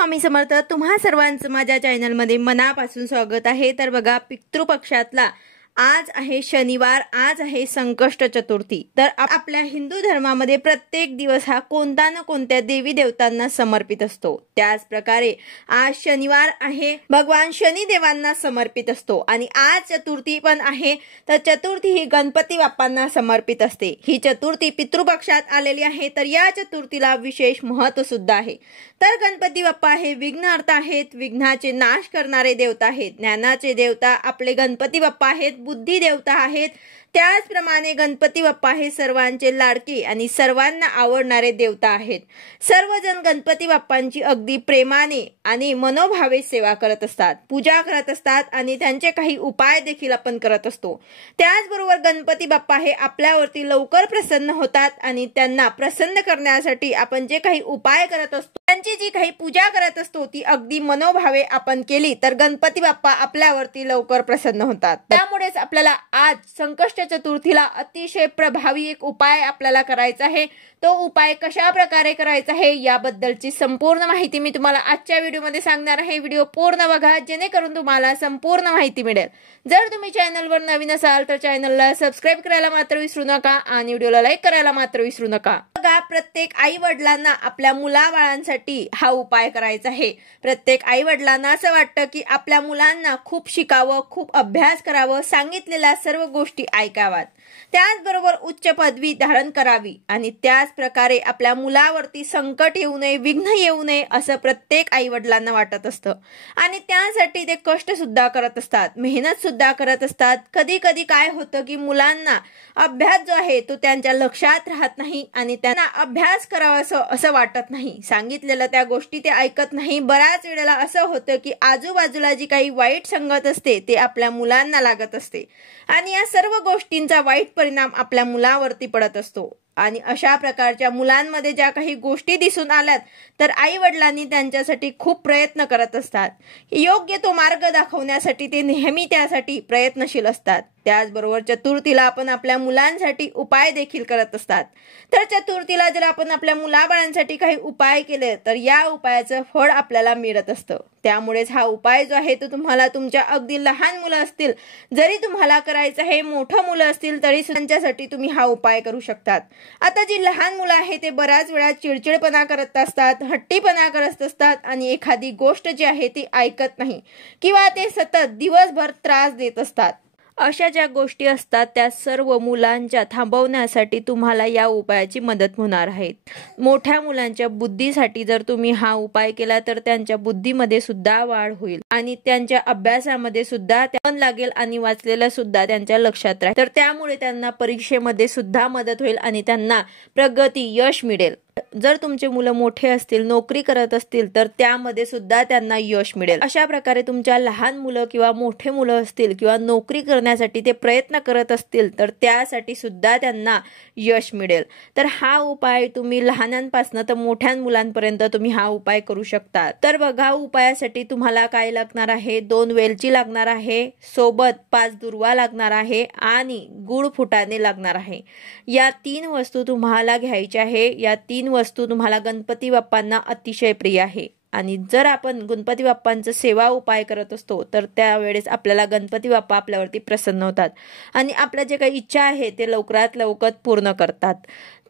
स्वामी समर्थ। तुम्हा सर्वांचं माझ्या चॅनलमध्ये मनापासून स्वागत आहे। तर बघा, पितृपक्षातला आज आहे शनिवार, आज आहे संकष्ट चतुर्थी। तर आपल्या हिंदू धर्मामध्ये प्रत्येक दिवस हा कोणता ना कोणत्या देवी देवतांना समर्पित असतो। त्याच प्रकारे आज शनिवार आहे, भगवान शनी देवांना समर्पित असतो आणि आज चतुर्थी पण आहे। तर चतुर्थी ही गणपती बाप्पांना समर्पित असते। ही चतुर्थी पितृपक्षात आलेली आहे, तर या चतुर्थीला विशेष महत्त्व सुद्धा आहे। तर गणपती बाप्पा हे विघ्नहर्ता आहेत, विघ्नाचे नाश करणारे देवता आहेत, ज्ञानाचे देवता आपले गणपती बाप्पा आहेत, बुद्धी देवता आहेत। त्याचप्रमाणे गणपती बाप्पा हे सर्वांचे लाडके आणि सर्वांना आवडणारे देवता आहेत। सर्वजण गणपती बाप्पांची अगदी प्रेमाने आणि मनोभावे सेवा करत असतात, पूजा करत असतात आणि त्यांचे काही उपाय देखील आपण करत असतो। त्याचबरोबर गणपती बाप्पा हे आपल्यावरती लवकर प्रसन्न होतात आणि त्यांना प्रसन्न करण्यासाठी आपण जे काही उपाय करत असतो, त्यांची जी काही पूजा करत असतो, ती अगदी मनोभावे आपण केली तर गणपती बाप्पा आपल्यावरती लवकर प्रसन्न होतात। त्यामुळेच आपल्याला आज संकष्ट चतुर्थीला अतिशय प्रभावी एक उपाय आपल्याला करायचा आहे। तो उपाय कशा प्रकारे करायचा आहे याबद्दलची संपूर्ण माहिती मी तुम्हाला आजच्या व्हिडिओमध्ये सांगणार आहे। व्हिडिओ पूर्ण बघा, जेणेकरून तुम्हाला संपूर्ण माहिती मिळेल। जर तुम्ही चॅनलवर नवीन असाल तर चॅनलला सबस्क्राइब करायला मात्र विसरू नका आणि व्हिडिओला लाईक करायला मात्र विसरू नका। बघा, प्रत्येक आई वडिलांना आपल्या मुलाबाळांसाठी हा उपाय करायचा आहे। प्रत्येक आई वडिलांना असं वाटतं की आपल्या मुलांना खूप शिकावं, खूप अभ्यास करावं, सांगितलेल्या सर्व गोष्टी ऐकाव्यात, त्याचबरोबर उच्च पदवी धारण करावी आणि त्याच प्रकारे आपल्या मुलावरती संकट येऊ नये, विघ्न येऊ नये असं प्रत्येक आई वडिलांना वाटत असतं आणि त्यासाठी ते कष्ट सुद्धा करत असतात, मेहनत सुद्धा करत असतात। कधी कधी काय होतं की मुलांना अभ्यास जो आहे तो त्यांच्या लक्षात राहत नाही आणि त्यांना अभ्यास करावा असं वाटत नाही, सांगितलेलं त्या गोष्टी ते ऐकत नाही। बऱ्याच वेळेला असं होतं की आजूबाजूला जी काही वाईट संगत असते ते आपल्या मुलांना लागत असते आणि या सर्व गोष्टींचा वाईट परिणाम आपल्या मुलावरती पडत असतो आणि अशा प्रकारच्या मुलांमध्ये ज्या काही गोष्टी दिसून आल्यात तर आई वडिलांनी त्यांच्यासाठी खूप प्रयत्न करत असतात, योग्य तो मार्ग दाखवण्यासाठी ते नेहमी त्यासाठी प्रयत्नशील असतात। त्याचबरोबर चतुर्थीला आपण आपल्या मुलांसाठी उपाय देखील करत असतात। तर चतुर्थीला जर आपण आपल्या मुलाबाळांसाठी काही उपाय केले तर या उपायाचं फळ आपल्याला मिळत असतं। त्यामुळेच हा उपाय जो आहे तो तुम्हाला तुमच्या अगदी लहान मुलं असतील जरी तुम्हाला करायचं आहे, मोठं मुलं असतील तरी त्यांच्यासाठी तुम्ही हा उपाय करू शकतात। आता जी लहान मुलं आहे ते बऱ्याच वेळा चिडचिडपणा करत असतात, हट्टीपणा करत असतात आणि एखादी गोष्ट जी आहे ती ऐकत नाही किंवा ते सतत दिवसभर त्रास देत असतात। अशा ज्या गोष्टी असतात त्या सर्व मुलांच्या थांबवण्यासाठी तुम्हाला या उपायाची मदत होणार आहे। मोठ्या मुलांच्या बुद्धीसाठी जर तुम्ही हा उपाय केला तर त्यांच्या बुद्धीमध्ये सुद्धा वाढ होईल आणि त्यांच्या अभ्यासामध्ये सुद्धा मन लागेल आणि वाचलेलं सुद्धा त्यांच्या लक्षात राहील। तर त्यामुळे त्यांना परीक्षेमध्ये सुद्धा मदत होईल आणि त्यांना प्रगती, यश मिळेल। जर तुमचे मुलं मोठे असतील, नोकरी करत असतील तर त्यामध्ये सुद्धा त्यांना यश मिळेल। अशा प्रकारे तुमच्या लहान मुलं किंवा मोठे मुलं असतील किंवा नोकरी करण्यासाठी ते प्रयत्न करत असतील तर त्यासाठी सुद्धा त्यांना यश मिळेल। तर हा उपाय तुम्ही लहानांपासून तर मोठ्या मुलांपर्यंत तुम्ही हा उपाय करू शकता। तर बघा, उपायासाठी तुम्हाला काय लागणार आहे, 2 वेलची लागणार आहे, सोबत 5 दुर्वा लागणार आहे आणि गुळ फुटाणे लागणार आहे। या 3 वस्तू तुम्हाला घ्यायच्या आहे। या 3 वस्तू तुम्हाला गणपती बाप्पांना अतिशय प्रिय आहे आणि जर आपण गणपती बाप्पांचा सेवा उपाय करत असतो तर त्यावेळेस आपल्याला गणपती बाप्पा आपल्यावरती प्रसन्न होतात आणि आपल्या जे काही इच्छा आहे ते लवकरात लवकर पूर्ण करतात।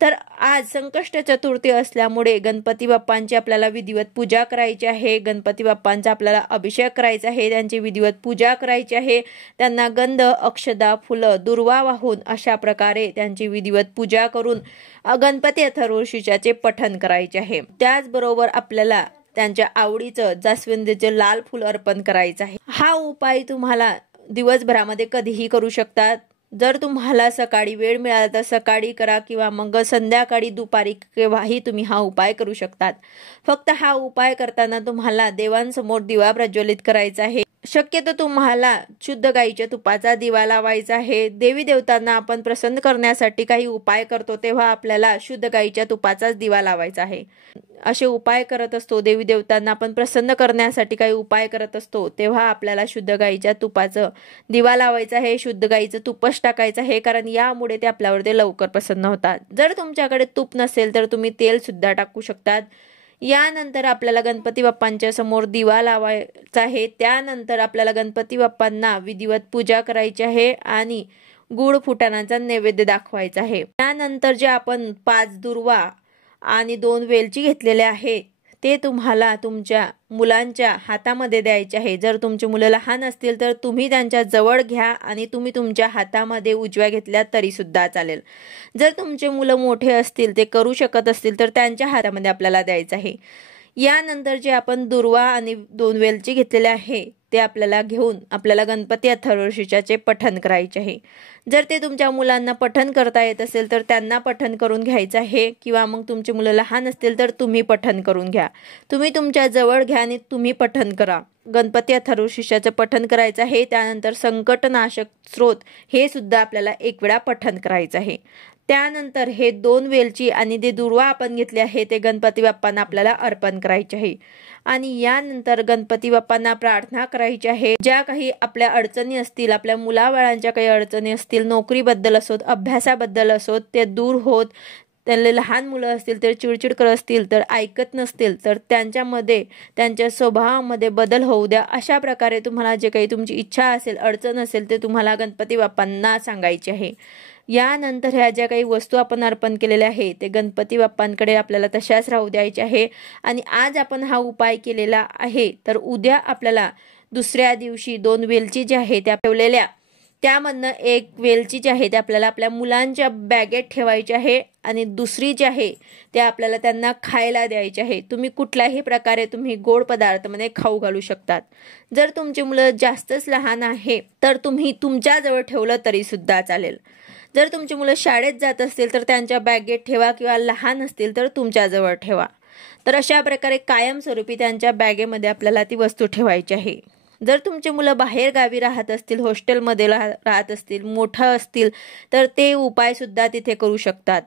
तर आज संकष्ट चतुर्थी असल्यामुळे गणपती बाप्पांची आपल्याला विधिवत पूजा करायची आहे, गणपती बाप्पांचा आपल्याला अभिषेक करायचा आहे, त्यांची विधिवत पूजा करायची आहे, त्यांना गंध, अक्षदा, फुलं, दुर्वा वाहून अशा प्रकारे त्यांची विधिवत पूजा करून गणपती अथर्वशीर्षाचे पठण करायचे आहे। त्याचबरोबर आपल्याला त्यांच्या आवडीचं जास्वंदीचे लाल फूल अर्पण करायचं आहे। हा उपाय तुम्हाला दिवसभरामध्ये कधीही करू शकतात। जर तुम्हाला सकाळी वेळ मिळाला तर सकाळी करा किंवा मग संध्याकाळी, दुपारी केव्हाही तुम्ही हा उपाय करू शकतात। फक्त हा उपाय करताना तुम्हाला देवांसमोर दिवा प्रज्वलित करायचा आहे। शक्यतो तुम्हाला शुद्ध गाईच्या तुपाचा दिवा लावायचा आहे। देवी देवतांना आपण प्रसन्न करण्यासाठी काही उपाय करतो तेव्हा आपल्याला शुद्ध गाईच्या तुपाचाच दिवा लावायचा आहे। असे उपाय करत असतो, देवी देवतांना आपण प्रसन्न करण्यासाठी काही उपाय करत असतो तेव्हा आपल्याला शुद्ध गाईच्या तुपाचं दिवा लावायचा आहे, शुद्ध गाईचं तुपच टाकायचं आहे, कारण यामुळे ते आपल्यावर ते लवकर प्रसन्न होतात। जर तुमच्याकडे तूप नसेल तर तुम्ही तेल सुद्धा टाकू शकतात। यानंतर आपल्याला गणपती बाप्पांच्या समोर दिवा लावायचा आहे। त्यानंतर आपल्याला गणपती बाप्पांना विधिवत पूजा करायची आहे आणि गुळ फुटाणाचा नैवेद्य दाखवायचा आहे। त्यानंतर जे आपण 5 दुर्वा आणि 2 वेलची घेतलेले आहे ते तुम्हाला तुमच्या मुलांच्या हातामध्ये द्यायचे आहे। जर तुमची मुलं लहान असतील तर तुम्ही त्यांच्या जवळ घ्या आणि तुम्ही तुमच्या हातामध्ये उजव्या घेतल्या तरी सुद्धा चालेल। जर तुमचे मुलं मोठे असतील, ते करू शकत असतील तर त्यांच्या हातामध्ये आपल्याला द्यायचं आहे। यानंतर जे आपण दुर्वा आणि 2 वेलची घेतलेले आहे ते आपल्याला घेऊन आपल्याला गणपती अथर्वशीर्षाचे पठण करायचे आहे। जर ते तुमच्या मुलांना पठण करता येत असेल तर त्यांना पठण करून घ्यायचं आहे, किंवा मग तुमची मुलं लहान असतील तर तुम्ही पठण करून घ्या। तुम्ही तुमच्या जवळ घ्या आणि तुम्ही पठण करा। गणपती अथर्वशीर्षाचं पठण करायचं आहे। त्यानंतर संकटनाशक स्तोत्र हे सुद्धा आपल्याला एक वेळा पठण करायचं आहे। त्यानंतर हे 2 वेलची आणि ते दुर्वा आपण घेतले आहे ते गणपती बाप्पांना आपल्याला अर्पण करायचे आहे। आणि यानंतर गणपती बाप्पांना प्रार्थना करायची आहे। ज्या काही आपल्या अडचणी असतील, आपल्या मुलाबाळांच्या काही अडचणी असतील, नोकरीबद्दल असोत, अभ्यासाबद्दल असोत, ते दूर होत, त्यांना लहान मुलं असतील तर चिडचिड करत असतील, तर ऐकत नसतील तर त्यांच्यामध्ये, त्यांच्या स्वभावामध्ये बदल होऊ द्या। अशा प्रकारे तुम्हाला जे काही तुमची इच्छा असेल, अडचण असेल ते तुम्हाला गणपती बाप्पांना सांगायची आहे। यानंतर ह्या ज्या काही वस्तू आपण अर्पण केलेल्या आहे ते गणपती बाप्पांकडे आपल्याला तशाच राहू द्यायचे आहे। आणि आज आपण हा उपाय केलेला आहे, तर उद्या आपल्याला दुसऱ्या दिवशी 2 वेलची ज्या आहे त्या ठेवलेल्या, त्यामधनं 1 वेलची जी आहे ते आपल्याला आपल्या मुलांच्या बॅगेत ठेवायची आहे आणि दुसरी जी आहे ते आपल्याला त्यांना खायला द्यायची आहे। तुम्ही कुठल्याही प्रकारे तुम्ही गोड पदार्थामध्ये खाऊ घालू शकतात। जर तुमची मुलं जास्तच लहान आहे तर तुम्ही तुमच्या जवळ ठेवलं तरी सुद्धा चालेल। जर तुमची मुलं शाळेत जात असतील तर त्यांच्या बॅगेत ठेवा, किंवा लहान असतील तर तुमच्या जवळ ठेवा। तर अशा प्रकारे कायमस्वरूपी त्यांच्या बॅगेमध्ये आपल्याला ती वस्तू ठेवायची आहे। जर तुमची मुलं बाहेर गावी राहत असतील, हॉस्टेलमध्ये राहत असतील, मोठं असतील तर ते उपाय सुद्धा तिथे करू शकतात।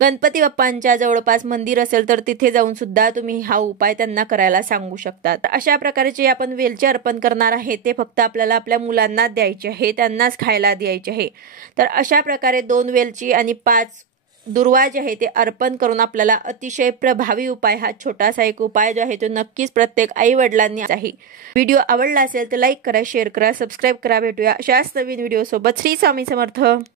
गणपती बाप्पांच्या जवळपास मंदिर असेल तर तिथे जाऊन सुद्धा तुम्ही हा उपाय त्यांना करायला सांगू शकतात। अशा प्रकारे जे आपण वेलची अर्पण करणार आहे ते फक्त आपल्याला आपल्या मुलांना द्यायचे आहे, त्यांनाच खायला द्यायचे आहे। तर अशा प्रकारे 2 वेलची आणि 5 दुर्वा जे आहे ते अर्पण करून आपल्याला अतिशय प्रभावी उपाय, हा छोटासा एक उपाय जो आहे तो नक्कीच प्रत्येक आई वडिलांनी आहे। व्हिडिओ आवडला असेल तर लाईक करा, शेअर करा, सबस्क्राईब करा। भेटूया अशाच नवीन व्हिडिओ सोबत। श्री स्वामी समर्थ।